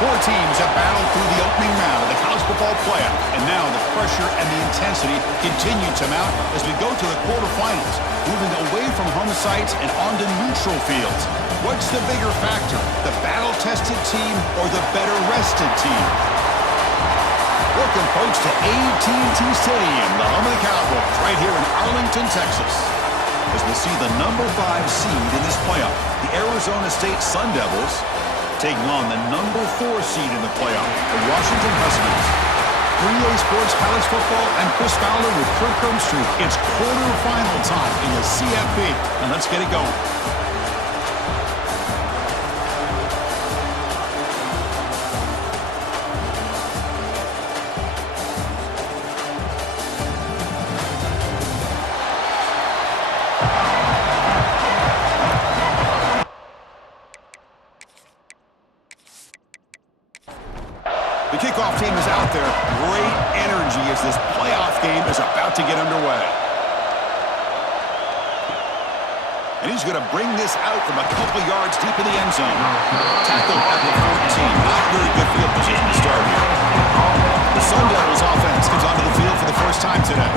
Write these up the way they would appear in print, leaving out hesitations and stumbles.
Four teams have battled through the opening round of the college football playoff, and now the pressure and the intensity continue to mount as we go to the quarterfinals, moving away from home sites and onto neutral fields. What's the bigger factor, the battle-tested team or the better-rested team? Welcome, folks, to AT&T Stadium, the home of the Cowboys, right here in Arlington, Texas. As we see the number 5 seed in this playoff, the Arizona State Sun Devils, taking on the number 4 seed in the playoff, the Washington Huskies. 3A Sports College Football and Chris Fowler with Kirk Herbstreit. It's quarterfinal time in the CFP, and let's get it going. The kickoff team is out there. Great energy as this playoff game is about to get underway. And he's going to bring this out from a couple yards deep in the end zone. Tackled at the 14. Not very good field position to start here. The Sun Devils offense comes onto the field for the first time today.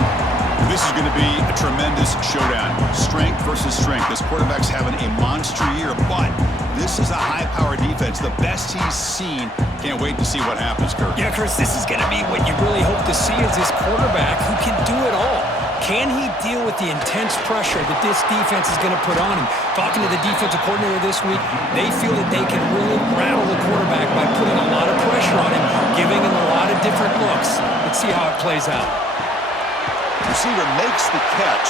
This is going to be a tremendous showdown. Strength versus strength. This quarterback's having a monster year, but this is a high-powered defense, the best he's seen. Can't wait to see what happens, Kirk. Yeah, Chris, this is going to be what you really hope to see is this quarterback who can do it all. Can he deal with the intense pressure that this defense is going to put on him? Talking to the defensive coordinator this week, they feel that they can really rattle the quarterback by putting a lot of pressure on him, giving him a lot of different looks. Let's see how it plays out. Receiver makes the catch.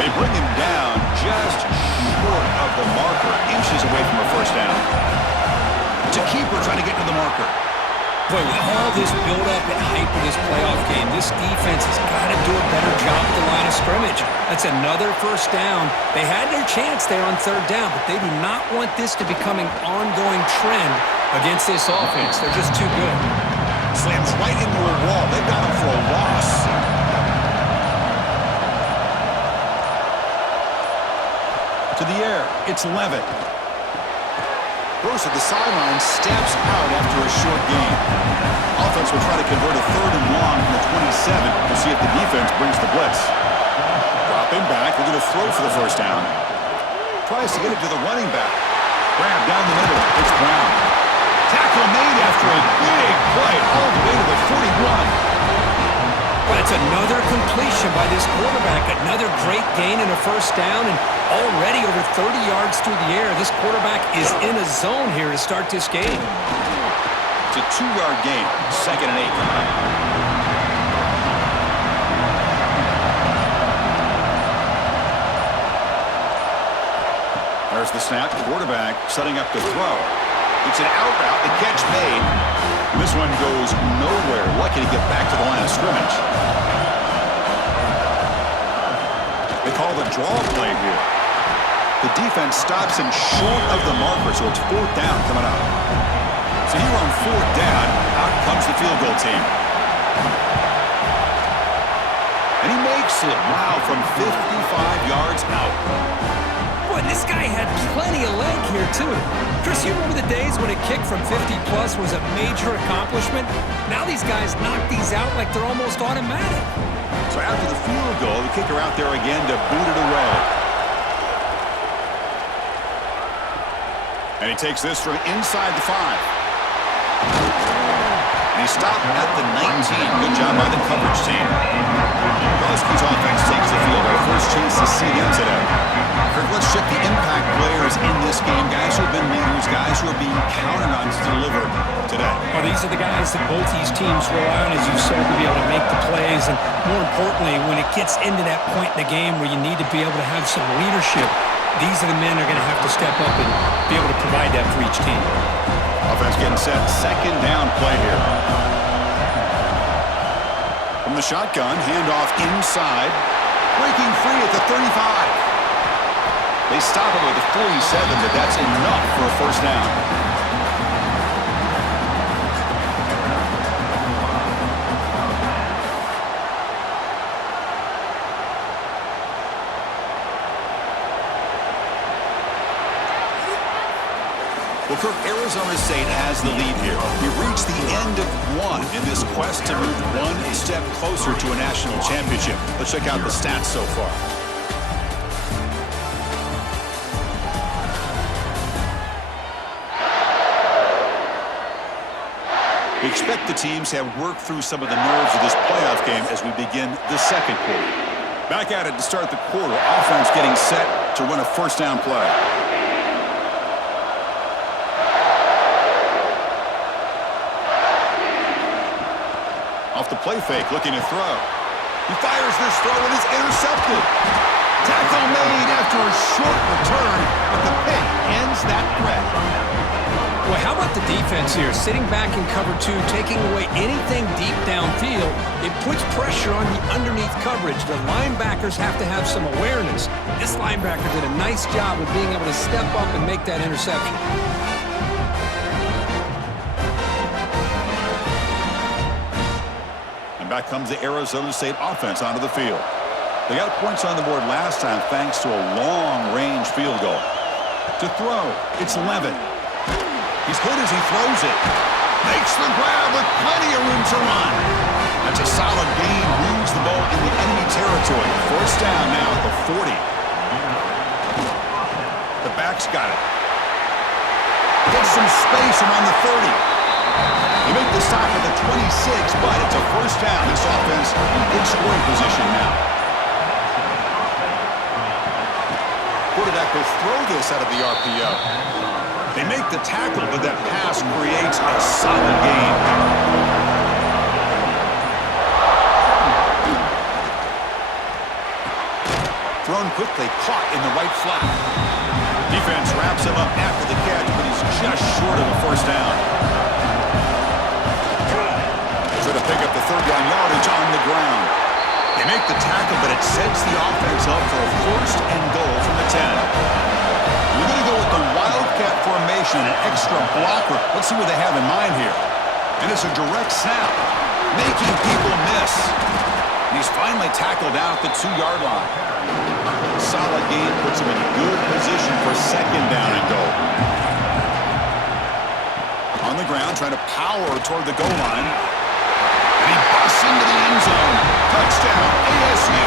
They bring him down just short of the marker, inches away from a first down. It's a keeper trying to get to the marker. Boy, with all this build-up and hype of this playoff game, this defense has got to do a better job at the line of scrimmage. That's another first down. They had their chance there on third down, but they do not want this to become an ongoing trend against this offense. They're just too good. Slams right into a wall. They've got him for a loss. To the air, it's Levitt. Bruce at the sideline steps out after a short gain. Offense will try to convert a third and long from the 27. We'll see if the defense brings the blitz. Dropping back, we're going to throw for the first down. Tries to get it to the running back. Grab down the middle, it's Brown. Tackle made after a big play all the way to the 41. But it's another completion by this quarterback. Another great gain and a first down, and already over 30 yards through the air. This quarterback is in a zone here to start this game. It's a 2-yard gain, 2nd and 8. There's the snap. Quarterback setting up to throw. It's an out route. The catch made. This one goes nowhere. Lucky to get back to the line of scrimmage. They call the draw play here. The defense stops him short of the marker, so it's 4th down coming up. So here on 4th down, out comes the field goal team. And he makes it. Wow, from 55 yards out. Boy, this guy had plenty of leg here, too. Chris, you remember the days when a kick from 50-plus was a major accomplishment? Now these guys knock these out like they're almost automatic. So after the field goal, the kicker out there again to boot it away. And he takes this from inside the 5. And he stopped at the 19. Good job by the coverage team. The Huskies offense takes the field. Our first chance to see them today. Kirk, let's check the impact players in this game. Guys who have been leaders, guys who are being counted on to deliver today. Well, these are the guys that both these teams rely on, as you said, to be able to make the plays. And more importantly, when it gets into that point in the game where you need to be able to have some leadership, these are the men that are going to have to step up and be able to provide that for each team. Offense getting set. 2nd down play here. From the shotgun, handoff inside. Breaking free at the 35. They stop him with a 47, but that's enough for a first down. Well, Kirk, Arizona State has the lead here. We've reached the end of one in this quest to move one step closer to a national championship. Let's check out the stats so far. We expect the teams to have worked through some of the nerves of this playoff game as we begin the second quarter. Back at it to start the quarter. Offense getting set to run a first down play. Off the play fake, looking to throw. He fires this throw and is intercepted. Tackle made after a short return, but the pick ends that threat. Well, how about the defense here? Sitting back in cover two, taking away anything deep downfield. It puts pressure on the underneath coverage. The linebackers have to have some awareness. This linebacker did a nice job of being able to step up and make that interception. And back comes the Arizona State offense onto the field. They got points on the board last time thanks to a long-range field goal. To throw, it's Levitt. He's good as he throws it. Makes the grab with plenty of room to run. That's a solid gain. Moves the ball in the enemy territory. First down now at the 40. The back's got it. Gets some space around the 30. They make the stop at the 26, but it's a first down. This offense in good scoring position now. Quarterback will throw this out of the RPO. They make the tackle, but that pass creates a solid gain. Thrown quickly, caught in the right flat. Defense wraps him up after the catch, but he's just short of a first down. Try to pick up the third down yardage on the ground. They make the tackle, but it sets the offense up for a first and goal from the 10. We're going to go with the Wildcat formation, an extra blocker. Let's see what they have in mind here. And it's a direct snap, making people miss. And he's finally tackled out at the 2-yard line. Solid gain puts him in good position for second down and goal. On the ground, trying to power toward the goal line. And he busts into the end zone. Touchdown, ASU.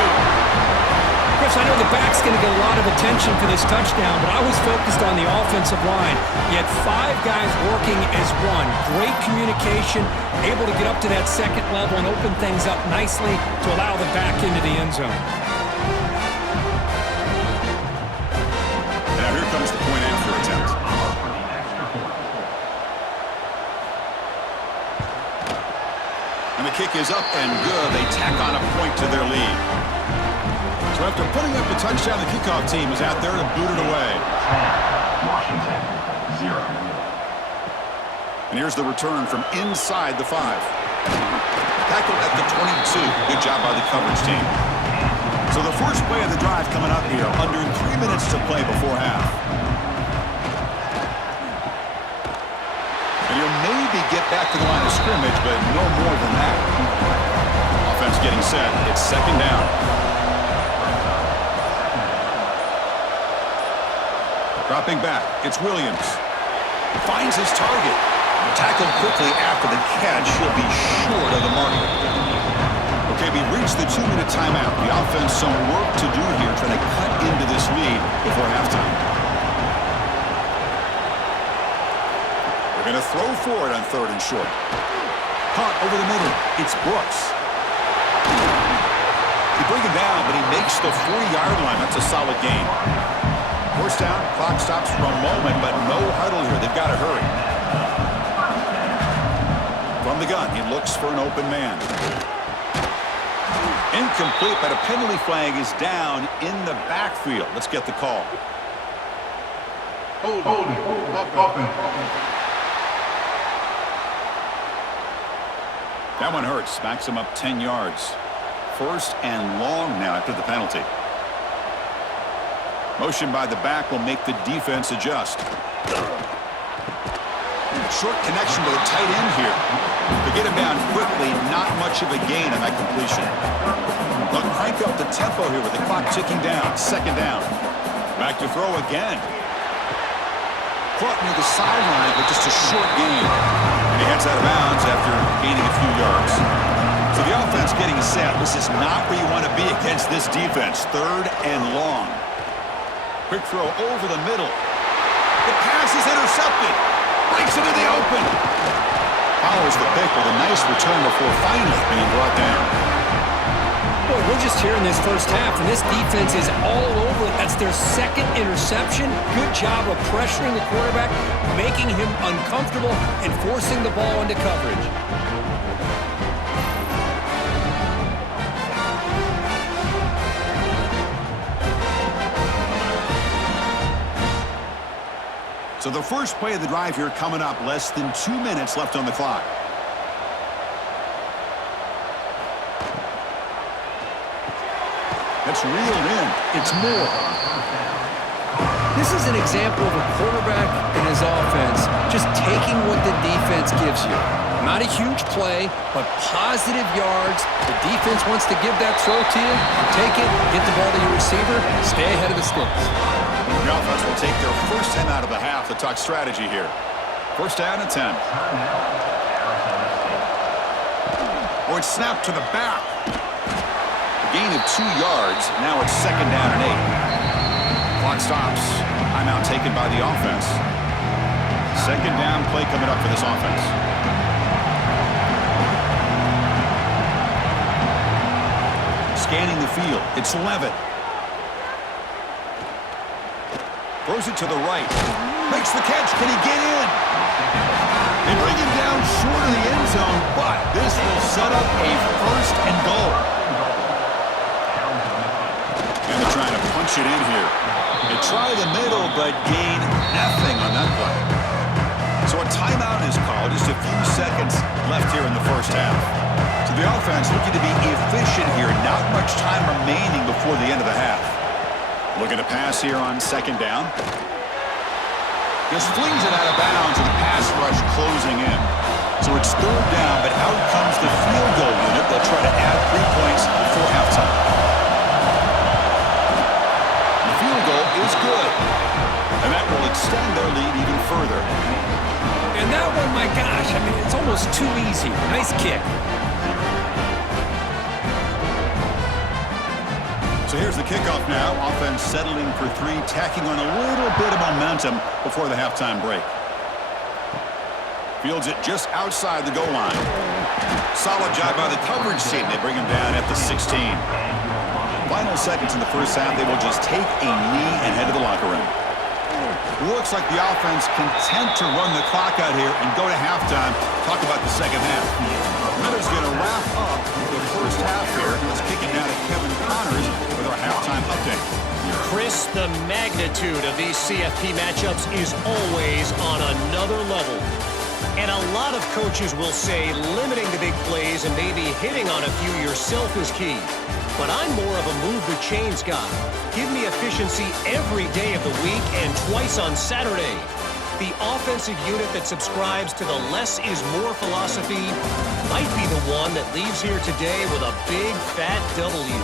Chris, I know the back's going to get a lot of attention for this touchdown, but I was focused on the offensive line. You had 5 guys working as one. Great communication, able to get up to that second level and open things up nicely to allow the back into the end zone. Now here comes the point after attempt. And the kick is up and good. They tack on a point to their lead. So after putting up the touchdown, the kickoff team is out there to boot it away. Washington, 0. And here's the return from inside the 5. Tackled at the 22. Good job by the coverage team. So the first play of the drive coming up here. Under 3 minutes to play before half. And he'll maybe get back to the line of scrimmage, but no more than that. Offense getting set. It's second down. Dropping back, it's Williams. Finds his target. Tackled quickly after the catch. He'll be short of the marker. Okay, we reached the 2-minute timeout. The offense some work to do here, trying to cut into this lead before halftime. They're going to throw for it on 3rd and short. Caught over the middle. It's Brooks. They bring him down, but he makes the 40-yard line. That's a solid gain. First down, clock stops for a moment, but no huddle here. They've got to hurry. From the gun, he looks for an open man. Incomplete, but a penalty flag is down in the backfield. Let's get the call. Holding. Open. That one hurts. Backs him up 10 yards. First and long now after the penalty. Motion by the back will make the defense adjust. Short connection to the tight end here. To get him down quickly, not much of a gain on that completion. They'll crank up the tempo here with the clock ticking down. Second down. Back to throw again. caught near the sideline, but just a short gain. And he heads out of bounds after gaining a few yards. So the offense getting set. This is not where you want to be against this defense. 3rd and long. Quick throw over the middle. The pass is intercepted. Breaks into the open. Follows the pick with a nice return before finally being brought down. Boy, we're just here in this first half, and this defense is all over it. That's their 2nd interception. Good job of pressuring the quarterback, making him uncomfortable, and forcing the ball into coverage. So the first play of the drive here coming up, less than 2 minutes left on the clock. That's reeled in. It's Moore. This is an example of a quarterback and his offense just taking what the defense gives you. Not a huge play, but positive yards. The defense wants to give that throw to you. Take it, get the ball to your receiver, stay ahead of the sticks. The offense will take their first time out of the half to talk strategy here. 1st down and 10. Oh, it's snapped to the back. A gain of 2 yards. Now it's 2nd down and 8. Clock stops. Timeout taken by the offense. 2nd down play coming up for this offense. Scanning the field. It's Levitt. Throws it to the right. Makes the catch. Can he get in? They bring him down short of the end zone, but this will set up a 1st and goal. And they're trying to punch it in here. They try the middle, but gain nothing on that play. So a timeout is called. Just a few seconds left here in the first half. So the offense looking to be efficient here. Not much time remaining before the end of the half. Looking to pass here on 2nd down. Just flings it out of bounds with the pass rush closing in. So it's 3rd down, but out comes the field goal unit. They'll try to add 3 points before halftime. The field goal is good. And that will extend their lead even further. And that one, my gosh, I mean, it's almost too easy. Nice kick. So here's the kickoff now. Offense settling for 3, tacking on a little bit of momentum before the halftime break. Fields it just outside the goal line. Solid job by the coverage team. They bring him down at the 16. Final seconds in the first half. They will just take a knee and head to the locker room. Looks like the offense content to run the clock out here and go to halftime. Talk about the second half. Miller's going to wrap up the first half here. Let's kick it down to Kevin Connors with our halftime update. Chris, the magnitude of these CFP matchups is always on another level. And a lot of coaches will say limiting the big plays and maybe hitting on a few yourself is key. But I'm more of a move the chains guy. Give me efficiency every day of the week and twice on Saturday. The offensive unit that subscribes to the less is more philosophy might be the one that leaves here today with a big fat W.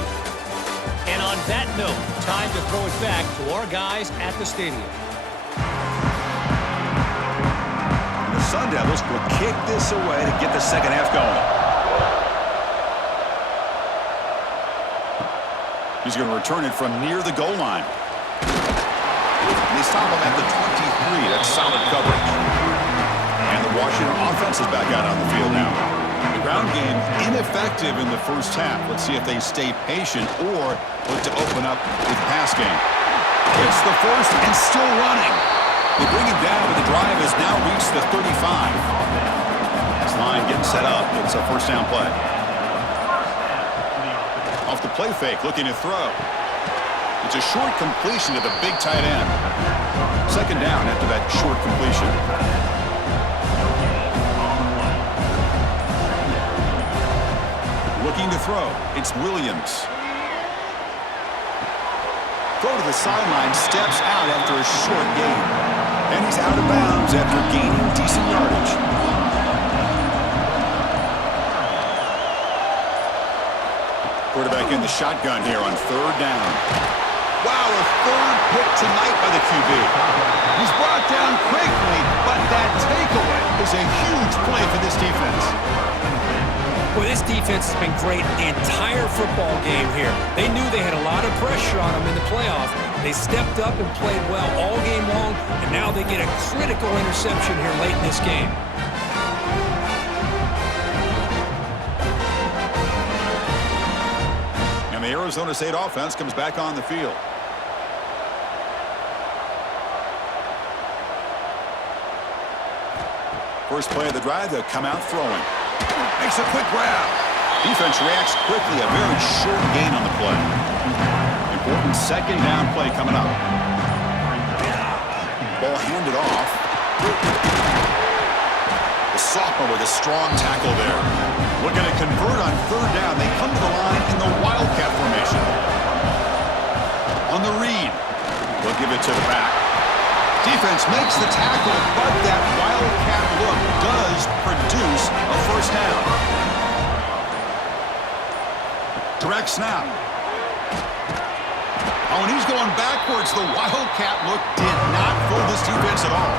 And on that note, time to throw it back to our guys at the stadium. The Sun Devils will kick this away to get the second half going. He's going to return it from near the goal line. And they stop him at the 23. That's solid coverage. And the Washington offense is back out on the field now. The ground game ineffective in the first half. Let's see if they stay patient or look to open up with pass game. It's the first and still running. They bring him down, but the drive has now reached the 35. This line getting set up. It's a first down play. Off the play fake, looking to throw. It's a short completion to the big tight end. Second down after that short completion. Looking to throw. It's Williams. Throw to the sideline, steps out after a short gain. And he's out of bounds after gaining decent yardage. Quarterback in the shotgun here on third down. Wow, a third pick tonight by the QB. He's brought down quickly, but that takeaway is a huge play for this defense. Well, this defense has been great the entire football game here. They knew they had a lot of pressure on them in the playoff. They stepped up and played well all game long, and now they get a critical interception here late in this game. And the Arizona State offense comes back on the field. First play of the drive, they'll come out throwing. Makes a quick grab. Defense reacts quickly. A very short gain on the play. Important second down play coming up. Ball handed off. The sophomore with a strong tackle there. Looking to convert on third down. They come to the line in the Wildcat formation. On the read. They'll give it to the back. Defense makes the tackle, but that Wildcat look does produce a first down. Direct snap. Oh, and he's going backwards. The Wildcat look did not fool this defense at all.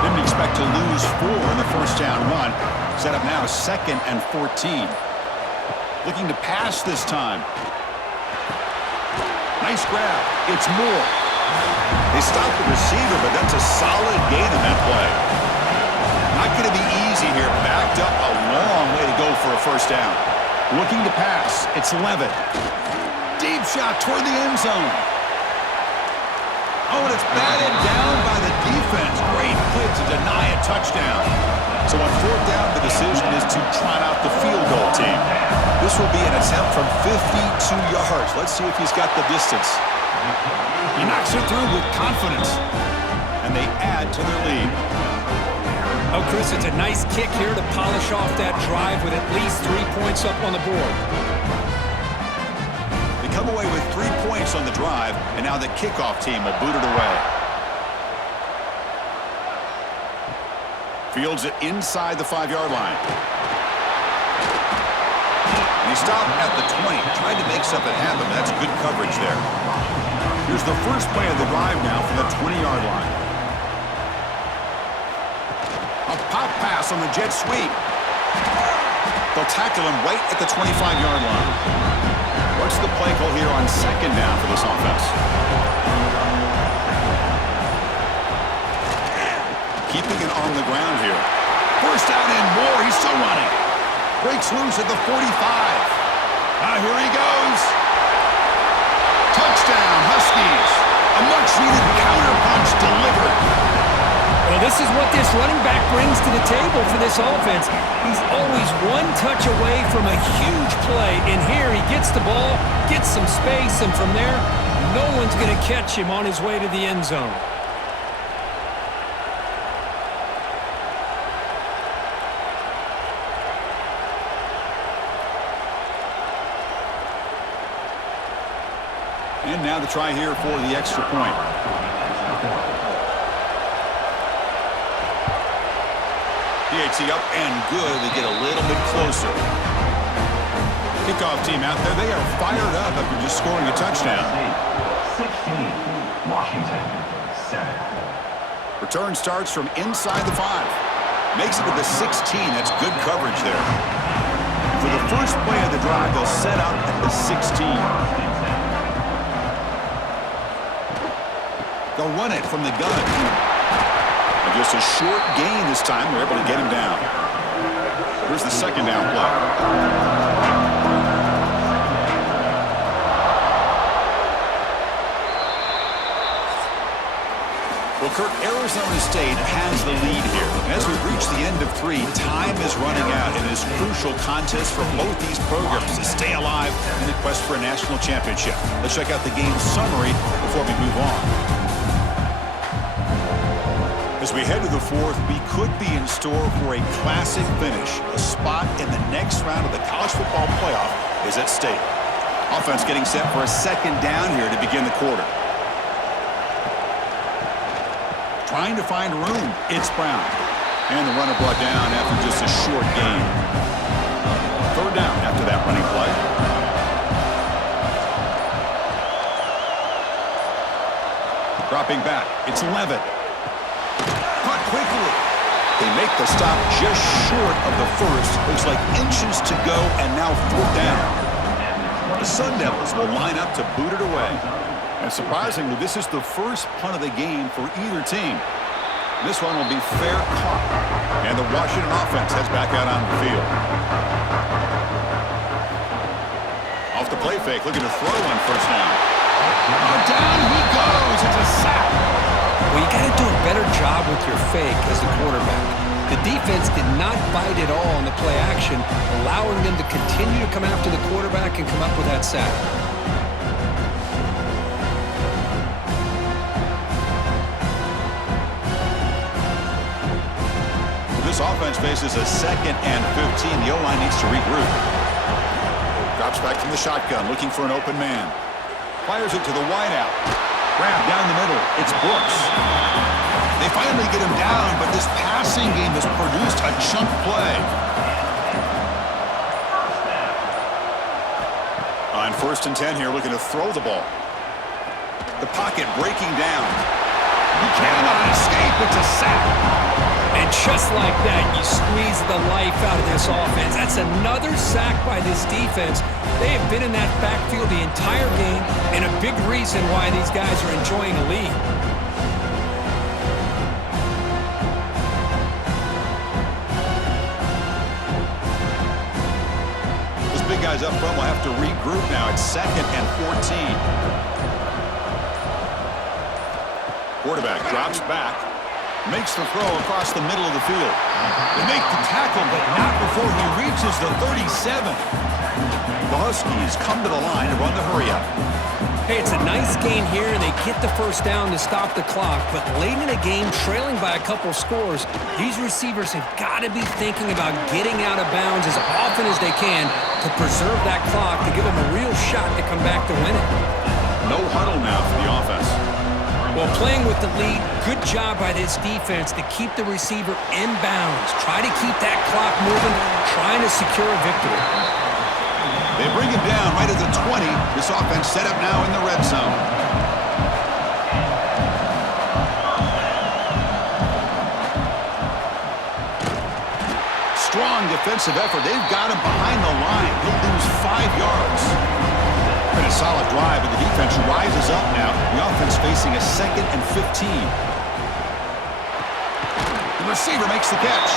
Didn't expect to lose 4 in the first down run. Set up now 2nd and 14. Looking to pass this time. Nice grab. It's Moore. They stopped the receiver, but that's a solid gain in that play. Not going to be easy here. Backed up a long way to go for a first down. Looking to pass. It's Levitt. Deep shot toward the end zone. Oh, and it's batted down by the defense. Great play to deny a touchdown. So on fourth down, the decision is to trot out the field goal team. This will be an attempt from 52 yards. Let's see if he's got the distance. He knocks it through with confidence, and they add to their lead. Oh, Chris, it's a nice kick here to polish off that drive with at least 3 points up on the board. They come away with 3 points on the drive, and now the kickoff team will boot it away. Fields it inside the 5-yard line. And he stopped at the 20, tried to make something happen, but that's good coverage there. Here's the first play of the drive now from the 20-yard line. A pop pass on the jet sweep. They'll tackle him right at the 25-yard line. What's the play call here on second down for this offense? Keeping it on the ground here. First down and more. He's still running. Breaks loose at the 45. Here he goes. Touchdown, Huskies. A much-needed counterpunch delivered. Well, this is what this running back brings to the table for this offense. He's always one touch away from a huge play. And here he gets the ball, gets some space, and from there, no one's going to catch him on his way to the end zone. And now the try here for the extra point. PAT up and good. They get a little bit closer. Kickoff team out there. They are fired up after just scoring a touchdown. 16, Washington, 7. Return starts from inside the 5. Makes it to the 16. That's good coverage there. And for the first play of the drive, they'll set up at the 16. They'll run it from the gun. And just a short gain this time. They're able to get him down. Here's the second down play. Well, Kirk, Arizona State has the lead here. And as we reach the end of 3, time is running out in this crucial contest for both these programs to stay alive in the quest for a national championship. Let's check out the game summary before we move on. As we head to the 4th, we could be in store for a classic finish. A spot in the next round of the college football playoff is at stake. Offense getting set for a second down here to begin the quarter. Trying to find room. It's Brown. And the runner brought down after just a short gain. Third down after that running play. Dropping back. It's Levitt. Caught quickly. They make the stop just short of the first. Looks like inches to go, and now 4th down. The Sun Devils will line up to boot it away. And surprisingly, this is the first punt of the game for either team. This one will be fair caught. And the Washington offense heads back out on the field. Off the play fake, looking to throw on 1st down. Oh, down he goes. It's a sack. Well, you got to do a better job with your fake as the quarterback. The defense did not bite at all on the play action, allowing them to continue to come after the quarterback and come up with that sack. This offense faces a 2nd and 15. The O-line needs to regroup. Drops back from the shotgun, looking for an open man. Fires it to the wideout. Grab down the middle. It's Brooks. They finally get him down, but this passing game has produced a chunk play. On 1st and 10 here, looking to throw the ball. The pocket breaking down. He cannot escape. It's a sack. And just like that, you squeeze the life out of this offense. That's another sack by this defense. They have been in that backfield the entire game, and a big reason why these guys are enjoying a lead. Those big guys up front will have to regroup now. It's 2nd and 14. Quarterback drops back. Makes the throw across the middle of the field. They make the tackle, but not before he reaches the 37. The Huskies come to the line to run the hurry-up. Hey, it's a nice gain here, and they get the 1st down to stop the clock. But late in a game, trailing by a couple scores, these receivers have got to be thinking about getting out of bounds as often as they can to preserve that clock to give them a real shot to come back to win it. No huddle now for the offense. Well, playing with the lead, good job by this defense to keep the receiver in bounds. Try to keep that clock moving, trying to secure a victory. They bring him down right at the 20. This offense set up now in the red zone. Strong defensive effort. They've got him behind the line. He'll lose 5 yards. Been a solid drive, but the defense rises up now. The offense facing a 2nd and 15. The receiver makes the catch.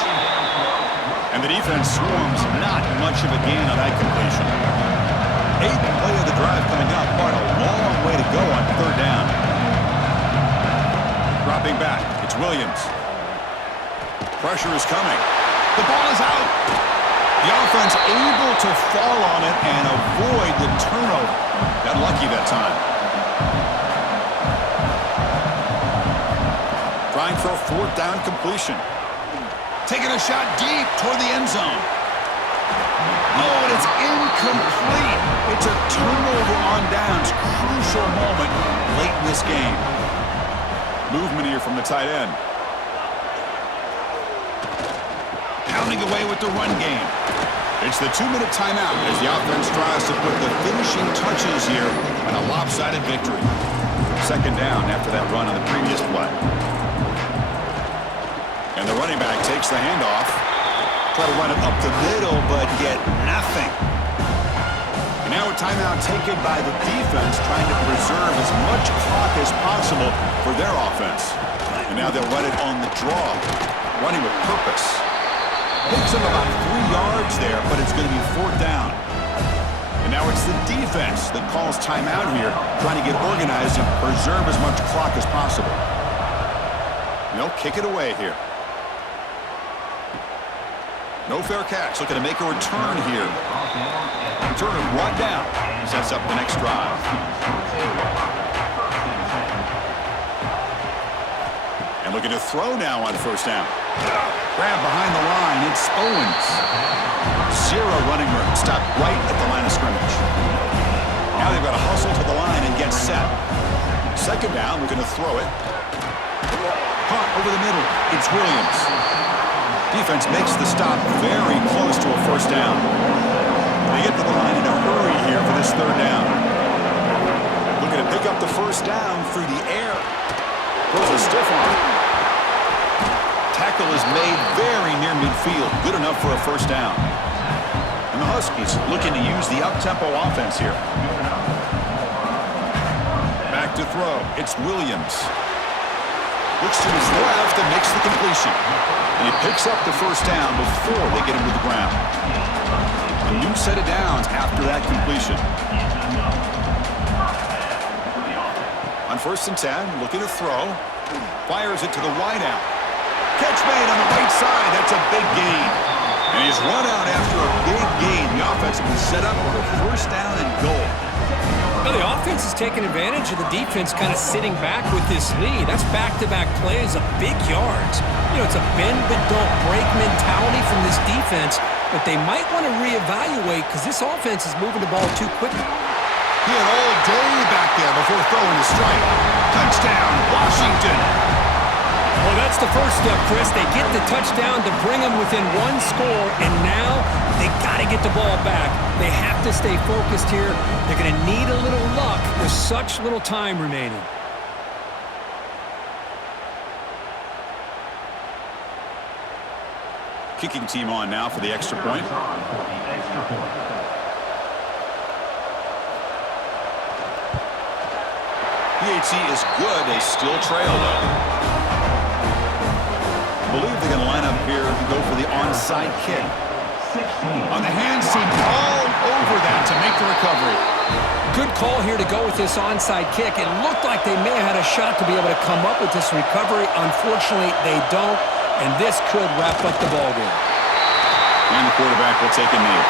And the defense swarms not much of a gain on that completion. 8th play of the drive coming up, but a long way to go on 3rd down. Dropping back, it's Williams. Pressure is coming. The ball is out. The offense able to fall on it and avoid the turnover. Got lucky that time. Trying for a 4th down completion. Taking a shot deep toward the end zone. Oh, and it's incomplete. It's a turnover on downs. Crucial moment late in this game. Movement here from the tight end. Pounding away with the run game. It's the 2-minute timeout as the offense tries to put the finishing touches here on a lopsided victory. 2nd down after that run on the previous play. And the running back takes the handoff. Try to run it up the middle, but get nothing. And now a timeout taken by the defense, trying to preserve as much clock as possible for their offense. And now they'll run it on the draw, running with purpose. Picks him about 3 yards there, but it's going to be 4th down. And now it's the defense that calls timeout here, trying to get organized and preserve as much clock as possible. And they'll kick it away here. No fair catch. Looking to make a return here. Return it right down. Sets up the next drive. And looking to throw now on 1st down. Grab behind the line. It's Owens. 0 running room. Stopped right at the line of scrimmage. Now they've got to hustle to the line and get set. 2nd down. We're going to throw it. Caught over the middle. It's Williams. Defense makes the stop very close to a 1st down. They get to the line in a hurry here for this 3rd down. Looking to pick up the 1st down through the air. Throws a stiff arm. Tackle is made very near midfield. Good enough for a first down. And the Huskies looking to use the up-tempo offense here. Back to throw. It's Williams. Looks to his left and makes the completion. And he picks up the first down before they get him to the ground. A new set of downs after that completion. On 1st and 10, looking to throw. Fires it to the wideout. Catch made on the right side. That's a big gain. And he's run out after a big gain. The offense will be set up for a first down and goal. Well, the offense is taking advantage of the defense kind of sitting back with this lead. That's back-to-back plays of big yards. You know, it's a bend-but-don't-break mentality from this defense, but they might want to reevaluate because this offense is moving the ball too quickly. He had all day back there before throwing a strike. Touchdown, Washington. Well, that's the first step, Chris. They get the touchdown to bring them within one score, and now they got to get the ball back. They have to stay focused here. They're going to need a little luck with such little time remaining. Kicking team on now for the extra point. PAT is good. They still trail, though. I believe they're going to line up here and go for the onside kick. On the hands team, all over that to make the recovery. Good call here to go with this onside kick. It looked like they may have had a shot to be able to come up with this recovery. Unfortunately, they don't, and this could wrap up the ballgame. And the quarterback will take a knee.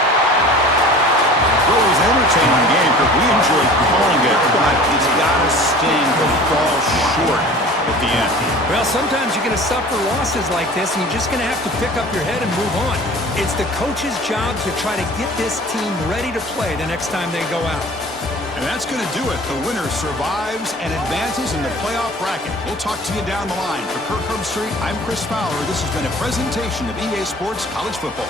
Well, it was an entertaining game because we enjoyed calling it, but it's got to sting to fall short at the end. Well, sometimes you're going to suffer losses like this, and you're just going to have to pick up your head and move on. It's the coach's job to try to get this team ready to play the next time they go out. And that's going to do it. The winner survives and advances in the playoff bracket. We'll talk to you down the line. For Kirk Herbstreit, I'm Chris Fowler. This has been a presentation of EA Sports College Football.